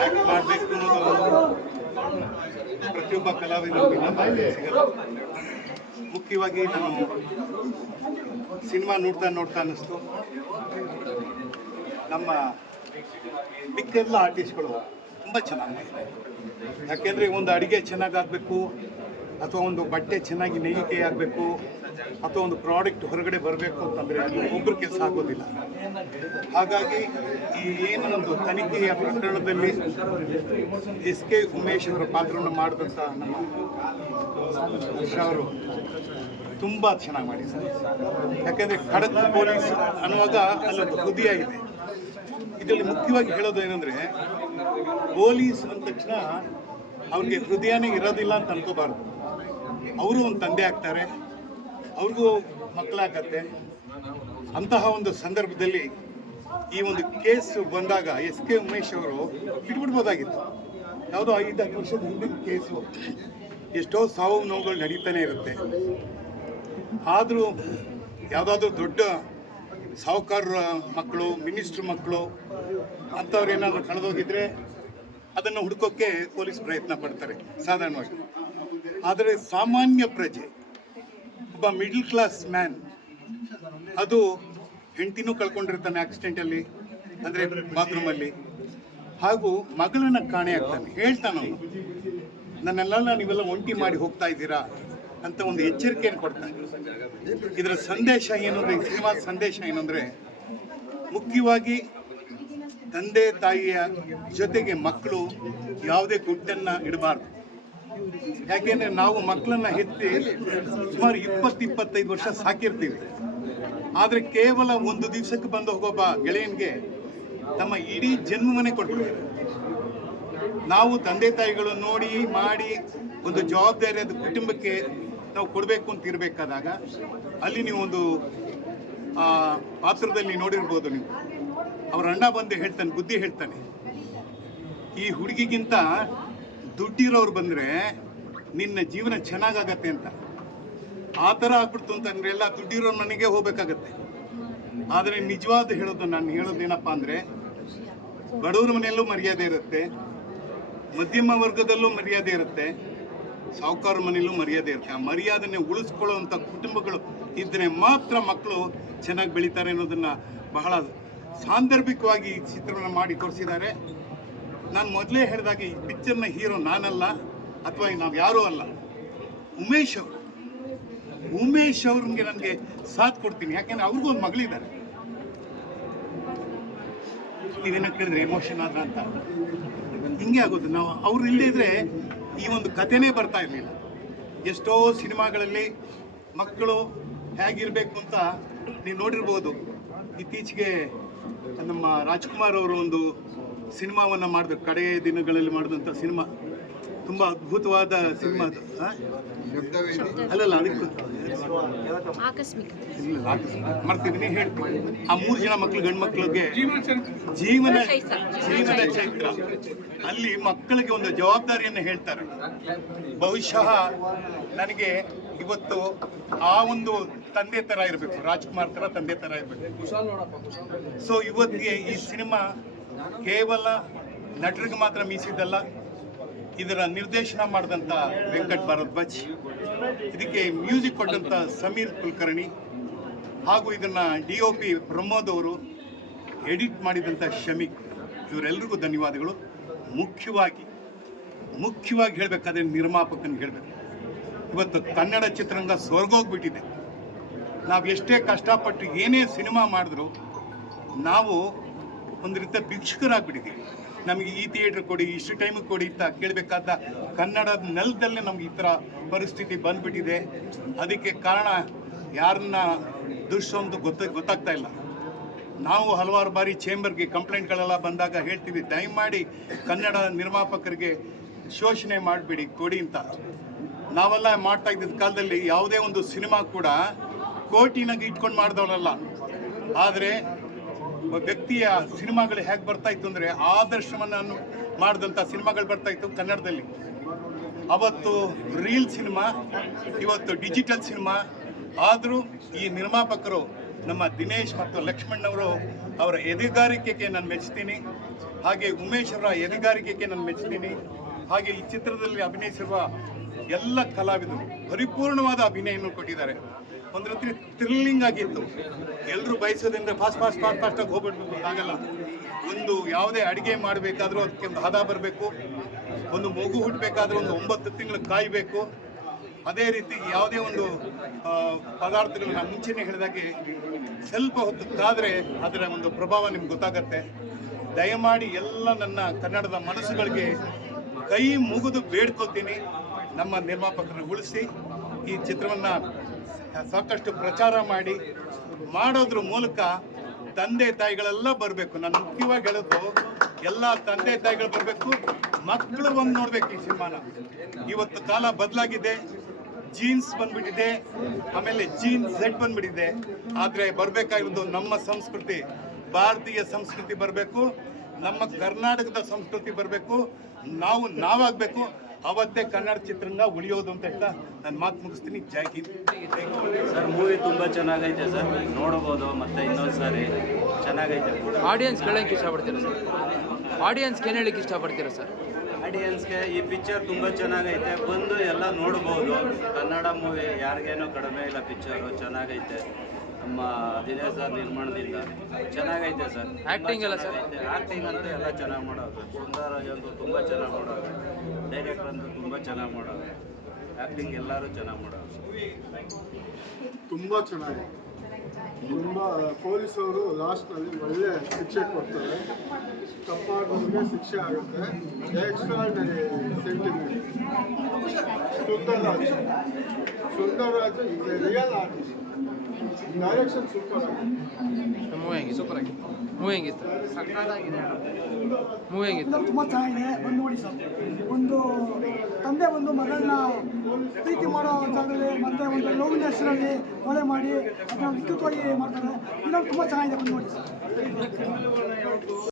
Act ಮಾಡಬೇಕು ಅನ್ನೋದು ಪ್ರತಿಯೊಬ್ಬ ಕಲಾವಿದರಿಗೆ ಸಿಗಲ್ಲ. ಮುಖ್ಯವಾಗಿ ನಾನು ಸಿನಿಮಾ ನೋಡ್ತಾ ಅನ್ನಿಸ್ತು, ನಮ್ಮ ಮಿಕ್ಕೆಲ್ಲ ಆರ್ಟಿಸ್ಟ್ಗಳು ತುಂಬ ಚೆನ್ನಾಗಿದೆ. ಯಾಕೆಂದರೆ ಒಂದು ಅಡುಗೆ ಚೆನ್ನಾಗಾಗಬೇಕು, ಅಥವಾ ಒಂದು ಬಟ್ಟೆ ಚೆನ್ನಾಗಿ ನೇಯ್ಗೆ ಆಗಬೇಕು, ಅಥವಾ ಒಂದು ಪ್ರಾಡಕ್ಟ್ ಹೊರಗಡೆ ಬರಬೇಕು ಅಂತಂದರೆ ಅದು ಒಬ್ಬರು ಕೆಲಸ ಆಗೋದಿಲ್ಲ. ಹಾಗಾಗಿ ಈ ಏನೊಂದು ತನಿಖೆಯ ಪ್ರಕರಣದಲ್ಲಿ ಎಸ್ ಕೆ ಉಮೇಶ್ ಅವರ ಪಾತ್ರವನ್ನು ಮಾಡಿದಂಥ ನಮ್ಮ ಹರ್ಷ ಅವರು ತುಂಬ ಚೆನ್ನಾಗಿ ಮಾಡಿದ್ದಾರೆ. ಯಾಕೆಂದರೆ ಖಡಕ್ ಪೊಲೀಸ್ ಅನ್ನುವಾಗ ಅಲ್ಲೊಂದು ಹೃದಯ ಇದೆ. ಇದರಲ್ಲಿ ಮುಖ್ಯವಾಗಿ ಹೇಳೋದು ಏನಂದರೆ, ಪೊಲೀಸ್ ಅಂದ ತಕ್ಷಣ ಅವ್ರಿಗೆ ಹೃದಯನೇ ಇರೋದಿಲ್ಲ ಅಂತ ಅನ್ಕೋಬಾರ್ದು. ಅವರು ಒಂದು ತಂದೆ ಆಗ್ತಾರೆ, ಅವ್ರಿಗೂ ಮಕ್ಕಳಾಗತ್ತೆ. ಅಂತಹ ಒಂದು ಸಂದರ್ಭದಲ್ಲಿ ಈ ಒಂದು ಕೇಸ್ ಬಂದಾಗ ಎಸ್ ಕೆ ಉಮೇಶ್ ಅವರು ಬಿಟ್ಬಿಡ್ಬೋದಾಗಿತ್ತು. ಯಾವುದೋ 5-10 ವರ್ಷದ ಹಿಂದಿನ ಕೇಸು, ಎಷ್ಟೋ ಸಾವು ನೋವುಗಳು ನಡೀತಾನೆ ಇರುತ್ತೆ. ಆದರೂ ಯಾವುದಾದ್ರೂ ದೊಡ್ಡ ಸಾಹುಕಾರರ ಮಕ್ಕಳು, ಮಿನಿಸ್ಟ್ರ್ ಮಕ್ಕಳು ಅಂಥವ್ರು ಏನಾದರೂ ಕಳೆದೋಗಿದ್ರೆ ಅದನ್ನು ಹುಡುಕೋಕ್ಕೆ ಪೊಲೀಸ್ ಪ್ರಯತ್ನ ಪಡ್ತಾರೆ ಸಾಧಾರಣವಾಗಿ. ಆದರೆ ಸಾಮಾನ್ಯ ಪ್ರಜೆ, ಒಬ್ಬ ಮಿಡ್ಲ್ ಕ್ಲಾಸ್ ಮ್ಯಾನ್, ಅದು ಹೆಂಡತಿನೂ ಕಳ್ಕೊಂಡಿರ್ತಾನೆ ಆಕ್ಸಿಡೆಂಟಲ್ಲಿ, ಅಂದರೆ ಬಾತ್ರೂಮಲ್ಲಿ, ಹಾಗೂ ಮಗಳನ್ನ ಕಾಣೆ ಆಗ್ತಾನೆ. ಹೇಳ್ತಾನವನು, ನನ್ನೆಲ್ಲ ನೀವೆಲ್ಲ ಒಂಟಿ ಮಾಡಿ ಹೋಗ್ತಾ ಇದ್ದೀರಾ ಅಂತ ಒಂದು ಎಚ್ಚರಿಕೆಯನ್ನು ಕೊಡ್ತಾನೆ. ಇದರ ಸಂದೇಶ ಏನು ಅಂದರೆ, ಈ ಸಿನಿಮಾದ ಸಂದೇಶ ಏನಂದರೆ, ಮುಖ್ಯವಾಗಿ ತಂದೆ ತಾಯಿಯ ಜೊತೆಗೆ ಮಕ್ಕಳು ಯಾವುದೇ ಗುಟ್ಟನ್ನು ಇಡಬಾರ್ದು. ಯಾಕೆಂದರೆ ನಾವು ಮಕ್ಕಳನ್ನು ಹೆತ್ತಿ ಸುಮಾರು 20-25 ವರ್ಷ ಸಾಕಿರ್ತೀವಿ. ಆದರೆ ಕೇವಲ ಒಂದು ದಿವಸಕ್ಕೆ ಬಂದು ಹೋಗೋಬ್ಬ ಗೆಳೆಯನಿಗೆ ತಮ್ಮ ಇಡೀ ಜನ್ಮವನ್ನೇ ಕೊಡ್ತೀವಿ. ನಾವು ತಂದೆ ತಾಯಿಗಳು ನೋಡಿ ಮಾಡಿ ಒಂದು ಜವಾಬ್ದಾರಿಯಾದ ಕುಟುಂಬಕ್ಕೆ ನಾವು ಕೊಡಬೇಕು ಅಂತ ಇರಬೇಕಾದಾಗ, ಅಲ್ಲಿ ನೀವು ಒಂದು ಪಾತ್ರದಲ್ಲಿ ನೋಡಿರ್ಬೋದು, ನೀವು ಅವ್ರ ಅಣ್ಣ ಬಂದು ಹೇಳ್ತಾನೆ, ಬುದ್ಧಿ ಹೇಳ್ತಾನೆ, ಈ ಹುಡುಗಿಗಿಂತ ದುಡ್ಡಿರೋರು ಬಂದರೆ ನಿನ್ನ ಜೀವನ ಚೆನ್ನಾಗತ್ತೆ ಅಂತ. ಆ ಥರ ಆಗ್ಬಿಡ್ತು ಅಂತಂದರೆ ಎಲ್ಲ ದುಡ್ಡಿರೋರು ನನಗೆ ಹೋಗ್ಬೇಕಾಗತ್ತೆ. ಆದರೆ ನಿಜವಾದ ನಾನು ಹೇಳೋದೇನಪ್ಪ ಅಂದರೆ, ಬಡವ್ರ ಮನೆಯಲ್ಲೂ ಮರ್ಯಾದೆ ಇರುತ್ತೆ, ಮಧ್ಯಮ ವರ್ಗದಲ್ಲೂ ಮರ್ಯಾದೆ ಇರುತ್ತೆ, ಸಾಹುಕಾರ ಮನೆಯಲ್ಲೂ ಮರ್ಯಾದೆ ಇರುತ್ತೆ. ಆ ಮರ್ಯಾದೆನೇ ಉಳಿಸ್ಕೊಳ್ಳುವಂಥ ಕುಟುಂಬಗಳು ಇದ್ದರೆ ಮಾತ್ರ ಮಕ್ಕಳು ಚೆನ್ನಾಗಿ ಬೆಳೀತಾರೆ ಅನ್ನೋದನ್ನು ಬಹಳ ಸಾಂದರ್ಭಿಕವಾಗಿ ಚಿತ್ರವನ್ನು ಮಾಡಿ ತೋರಿಸಿದ್ದಾರೆ. ನಾನು ಮೊದಲೇ ಹೇಳಿದಾಗ ಈ ಪಿಕ್ಚರ್ನ ಹೀರೋ ನಾನಲ್ಲ, ಅಥವಾ ನಾವು ಯಾರೂ ಅಲ್ಲ, ಉಮೇಶ್ ಅವರು. ಉಮೇಶ್ ಅವ್ರಿಗೆ ನನಗೆ ಸಾಥ್ ಕೊಡ್ತೀನಿ. ಯಾಕೆಂದರೆ ಅವ್ರಿಗೂ ಒಂದು ಮಗಳಿದ್ದಾರೆ. ನೀವೇನ ಕೇಳಿದ್ರೆ ಎಮೋಷನ್ ಆದ್ರ ಅಂತ ಹಿಂಗೆ ಆಗೋದು. ನಾವು ಅವ್ರು ಇಲ್ಲದೇ ಇದ್ರೆ ಈ ಒಂದು ಕಥೆನೇ ಬರ್ತಾ ಇರಲಿಲ್ಲ. ಎಷ್ಟೋ ಸಿನಿಮಾಗಳಲ್ಲಿ ಮಕ್ಕಳು ಹೇಗಿರಬೇಕು ಅಂತ ನೀವು ನೋಡಿರ್ಬೋದು. ಇತ್ತೀಚೆಗೆ ನಮ್ಮ ರಾಜ್ಕುಮಾರ್ ಅವರು ಒಂದು ಸಿನಿಮಾವನ್ನು ಮಾಡಿದ್ರು, ಕಡೆಯ ದಿನಗಳಲ್ಲಿ ಮಾಡಿದಂಥ ಸಿನಿಮಾ, ತುಂಬ ಅದ್ಭುತವಾದ ಸಿನಿಮಾ ಅದು. ಅಲ್ಲಲ್ಲ, ಅದಕ್ಕೆ ಮಾಡ್ತಿದ್ದೀನಿ, ಹೇಳ್ತೀನಿ. ಆ 3 ಜನ ಮಕ್ಕಳು, ಗಂಡು ಮಕ್ಕಳಿಗೆ ಜೀವನ ಚೈತ್ರ, ಅಲ್ಲಿ ಮಕ್ಕಳಿಗೆ ಒಂದು ಜವಾಬ್ದಾರಿಯನ್ನು ಹೇಳ್ತಾರೆ. ಬಹುಶಃ ನನಗೆ ಇವತ್ತು ಆ ಒಂದು ತಂದೆ ಥರ ಇರಬೇಕು, ರಾಜ್ಕುಮಾರ್ ಥರ ತಂದೆ ಥರ ಇರಬೇಕು. ಸೊ ಇವತ್ತಿಗೆ ಈ ಸಿನಿಮಾ ಕೇವಲ ನಟರಿಗೆ ಮಾತ್ರ ಮೀಸಿದ್ದಲ್ಲ, ಇದರ ನಿರ್ದೇಶನ ಮಾಡಿದಂಥ ವೆಂಕಟ್ ಭಾರದ್ವಾಜ್, ಇದಕ್ಕೆ ಮ್ಯೂಸಿಕ್ ಕೊಟ್ಟಂಥ ಸಮೀರ್ ಕುಲಕರ್ಣಿ, ಹಾಗೂ ಇದನ್ನು DOP ಪ್ರಮೋದ್ ಅವರು, ಎಡಿಟ್ ಮಾಡಿದಂಥ ಶಮೀಕ್, ಇವರೆಲ್ಲರಿಗೂ ಧನ್ಯವಾದಗಳು. ಮುಖ್ಯವಾಗಿ ಹೇಳಬೇಕಾದ್ರೆ ನಿರ್ಮಾಪಕನಿಗೆ ಹೇಳಬೇಕು. ಇವತ್ತು ಕನ್ನಡ ಚಿತ್ರರಂಗ ಸ್ವರ್ಗೋಗ್ಬಿಟ್ಟಿದೆ. ನಾವು ಎಷ್ಟೇ ಕಷ್ಟಪಟ್ಟು ಏನೇ ಸಿನಿಮಾ ಮಾಡಿದ್ರು ನಾವು ಒಂದು ರೀತಿಯ ಭಿಕ್ಷುಕರಾಗ್ಬಿಟ್ಟಿದ್ದೀವಿ. ನಮಗೆ ಈ ಥಿಯೇಟ್ರ್ ಕೊಡಿ, ಇಷ್ಟು ಟೈಮಿಗೆ ಕೊಡಿ ಅಂತ ಕೇಳಬೇಕಾದ ಕನ್ನಡದ ನೆಲದಲ್ಲೇ ನಮ್ಗೆ ಈ ಥರ ಪರಿಸ್ಥಿತಿ ಬಂದುಬಿಟ್ಟಿದೆ. ಅದಕ್ಕೆ ಕಾರಣ ಯಾರನ್ನ ದುಷ್ಸೊಂದು ಗೊತ್ತಾಗ್ತಾ ಇಲ್ಲ. ನಾವು ಹಲವಾರು ಬಾರಿ ಚೇಂಬರ್ಗೆ ಕಂಪ್ಲೇಂಟ್ಗಳೆಲ್ಲ ಬಂದಾಗ ಹೇಳ್ತೀವಿ, ದಯಮಾಡಿ ಕನ್ನಡ ನಿರ್ಮಾಪಕರಿಗೆ ಶೋಷಣೆ ಮಾಡಿಬಿಡಿ, ಕೊಡಿ ಅಂತ. ನಾವೆಲ್ಲ ಮಾಡ್ತಾ ಇದ್ದಿದ್ದ ಕಾಲದಲ್ಲಿ ಯಾವುದೇ ಒಂದು ಸಿನಿಮಾ ಕೂಡ ಕೋಟಿನಾಗ ಇಟ್ಕೊಂಡು ಮಾಡಿದವರಲ್ಲ. ಆದರೆ ವ್ಯಕ್ತಿಯ ಸಿನಿಮಾಗಳು ಹೇಗೆ ಬರ್ತಾಯಿತ್ತು ಅಂದರೆ, ಆದರ್ಶವನ್ನು ಮಾಡಿದಂಥ ಸಿನಿಮಾಗಳು ಬರ್ತಾಯಿತ್ತು ಕನ್ನಡದಲ್ಲಿ. ಅವತ್ತು ರೀಲ್ ಸಿನಿಮಾ, ಇವತ್ತು ಡಿಜಿಟಲ್ ಸಿನಿಮಾ. ಆದರೂ ಈ ನಿರ್ಮಾಪಕರು ನಮ್ಮ ದಿನೇಶ್ ಮತ್ತು ಲಕ್ಷ್ಮಣ್ ಅವರು ಅವರ ಎದೆಗಾರಿಕೆಗೆ ನಾನು ಮೆಚ್ತೀನಿ. ಹಾಗೆ ಉಮೇಶ್ ಅವರ ಎದೆಗಾರಿಕೆಗೆ ನಾನು ಮೆಚ್ತೀನಿ. ಹಾಗೆ ಈ ಚಿತ್ರದಲ್ಲಿ ಅಭಿನಯಿಸಿರುವ ಎಲ್ಲ ಕಲಾವಿದರು ಪರಿಪೂರ್ಣವಾದ ಅಭಿನಯವನ್ನು ಕೊಟ್ಟಿದ್ದಾರೆ. ಒಂದು ರೀತಿ ಥ್ರಿಲ್ಲಿಂಗ್ ಆಗಿತ್ತು. ಎಲ್ಲರೂ ಬಯಸೋದಂದ್ರೆ ಫಾಸ್ಟಾಗಿ ಹೋಗ್ಬಿಡ್ಬೇಕು ಆಗಲ್ಲ. ಒಂದು ಯಾವುದೇ ಅಡುಗೆ ಮಾಡಬೇಕಾದ್ರೂ ಅದಕ್ಕೆ ಒಂದು ಹದ ಬರಬೇಕು. ಒಂದು ಮಗು ಹುಟ್ಟಬೇಕಾದ್ರೂ ಒಂದು 9 ತಿಂಗಳು ಕಾಯಬೇಕು. ಅದೇ ರೀತಿ ಯಾವುದೇ ಒಂದು ಪದಾರ್ಥಗಳನ್ನ ಮುಂಚೆನೇ ಹೇಳಿದಾಗೆ ಸ್ವಲ್ಪ ಹೊತ್ತು ಕಾದರೆ ಅದರ ಒಂದು ಪ್ರಭಾವ ನಿಮ್ಗೆ ಗೊತ್ತಾಗತ್ತೆ. ದಯಮಾಡಿ ಎಲ್ಲ ನನ್ನ ಕನ್ನಡದ ಮನಸ್ಸುಗಳಿಗೆ ಕೈ ಮುಗಿದು ಬೇಡ್ಕೊತೀನಿ, ನಮ್ಮ ನಿರ್ಮಾಪಕರನ್ನು ಉಳಿಸಿ ಈ ಚಿತ್ರವನ್ನು ಸಾಕಷ್ಟು ಪ್ರಚಾರ ಮಾಡೋದ್ರ ಮೂಲಕ ತಂದೆ ತಾಯಿಗಳೆಲ್ಲ ಬರಬೇಕು. ನಾನು ಮುಖ್ಯವಾಗಿ ಹೇಳೋದು ಎಲ್ಲ ತಂದೆ ತಾಯಿಗಳು ಬರಬೇಕು, ಮಕ್ಕಳು ಬಂದು ನೋಡ್ಬೇಕು ಈ ಸಿನಿಮಾನ. ಇವತ್ತು ಕಾಲ ಬದಲಾಗಿದೆ, ಜೀನ್ಸ್ ಬಂದ್ಬಿಟ್ಟಿದೆ, ಆಮೇಲೆ ಜೀನ್ಸ್ ಸೆಟ್ ಬಂದ್ಬಿಟ್ಟಿದೆ. ಆದರೆ ಬರಬೇಕಾಗಿರೋದು ನಮ್ಮ ಸಂಸ್ಕೃತಿ, ಭಾರತೀಯ ಸಂಸ್ಕೃತಿ ಬರಬೇಕು, ನಮ್ಮ ಕರ್ನಾಟಕದ ಸಂಸ್ಕೃತಿ ಬರಬೇಕು, ನಾವಾಗಬೇಕು. ಅವತ್ತೇ ಕನ್ನಡ ಚಿತ್ರರಂಗ ಉಳಿಯೋದು ಅಂತ ಹೇಳ್ತಾ ನಾನು ಮಾತು ಮುಗಿಸ್ತೀನಿ. ಜೈ ಹಿಂದ್. ಸರ್ ಮೂವಿ ತುಂಬ ಚೆನ್ನಾಗೈತೆ ಸರ್, ನೋಡ್ಬೋದು ಮತ್ತೆ ಇನ್ನೊಂದು ಸಾರಿ ಚೆನ್ನಾಗೈತೆ. ಆಡಿಯನ್ಸ್ ಹೇಳಕ್ಕೆ ಇಷ್ಟಪಡ್ತೀರಾ ಸರ್? ಆಡಿಯನ್ಸ್ಗೆ ಏನು ಹೇಳಕ್ಕೆ ಇಷ್ಟಪಡ್ತೀರಾ ಸರ್? ಆಡಿಯನ್ಸ್ಗೆ ಈ ಪಿಕ್ಚರ್ ತುಂಬ ಚೆನ್ನಾಗೈತೆ, ಬಂದು ಎಲ್ಲ ನೋಡ್ಬೋದು. ಕನ್ನಡ ಮೂವಿ ಯಾರಿಗೇನೋ ಕಡಿಮೆ ಇಲ್ಲ, ಪಿಕ್ಚರು ಚೆನ್ನಾಗೈತೆ. ನಮ್ಮ ದಿನೇಶ್ ಸರ್ ನಿರ್ಮಾಣದಿಂದ ಚೆನ್ನಾಗೈತೆ ಸರ್. ಆ್ಯಕ್ಟಿಂಗ್ ಎಲ್ಲ ಸರ್? ಆ್ಯಕ್ಟಿಂಗ್ ಅಂತೂ ಎಲ್ಲ ಚೆನ್ನಾಗಿ ಮಾಡೋದು. ಸುಂದರರಾಜ್ ಅಂತೂ ತುಂಬ ಚೆನ್ನಾಗಿ ಮಾಡೋದು, ಡೈರೆಕ್ಟರ್ ಅಂತೂ ತುಂಬ ಚೆನ್ನಾಗಿ ಮಾಡೋದು, ಆ್ಯಕ್ಟಿಂಗ್ ಎಲ್ಲರೂ ಚೆನ್ನಾಗಿ ಮಾಡೋದು. ತುಂಬ ಚೆನ್ನಾಗಿದೆ. ತುಂಬ ಪೊಲೀಸವರು ಲಾಸ್ಟ್ನಲ್ಲಿ ಒಳ್ಳೆ ಶಿಕ್ಷೆ ಕೊಡ್ತಾರೆ, ತಪ್ಪಾಗೋರಿಗೆ ಶಿಕ್ಷೆ ಆಗುತ್ತೆ. Extraordinary sentiment. ಸುಂದರರಾಜ್ ಈಗ ರಿಯಲ್ ಆರ್ಟಿಸ್ಟ್. ಡೈರೆಕ್ಷನ್ ಸೂಪರ್ ಆಗಿದೆ. ಮೂವಿ ಹೆಂಗಿತ್ತು? ಮೂವಿ ಹೆಂಗಿತ್ತು? ಮೂವಿ ಹೆಂಗಿತ್ತು? ತುಂಬ ಚೆನ್ನಾಗಿದೆ, ಬಂದು ನೋಡಿ ಸರ್. ಒಂದು ತಂದೆ ಒಂದು ಮಗಳನ್ನ ಪ್ರೀತಿ ಮಾಡೋ ಜಾಗದಲ್ಲಿ ಮತ್ತೆ ಒಂದು ಲವ್ನ ಹೆಸರಲ್ಲಿ ಕೊಲೆ ಮಾಡಿ ಅದನ್ನ ವಿದ್ಯುತ್ವಾಗಿ ಮಾಡ್ತಾರೆ. ಇನ್ನೊಂದು ತುಂಬ ಚೆನ್ನಾಗಿದೆ, ಬಂದು ನೋಡಿ ಸರ್.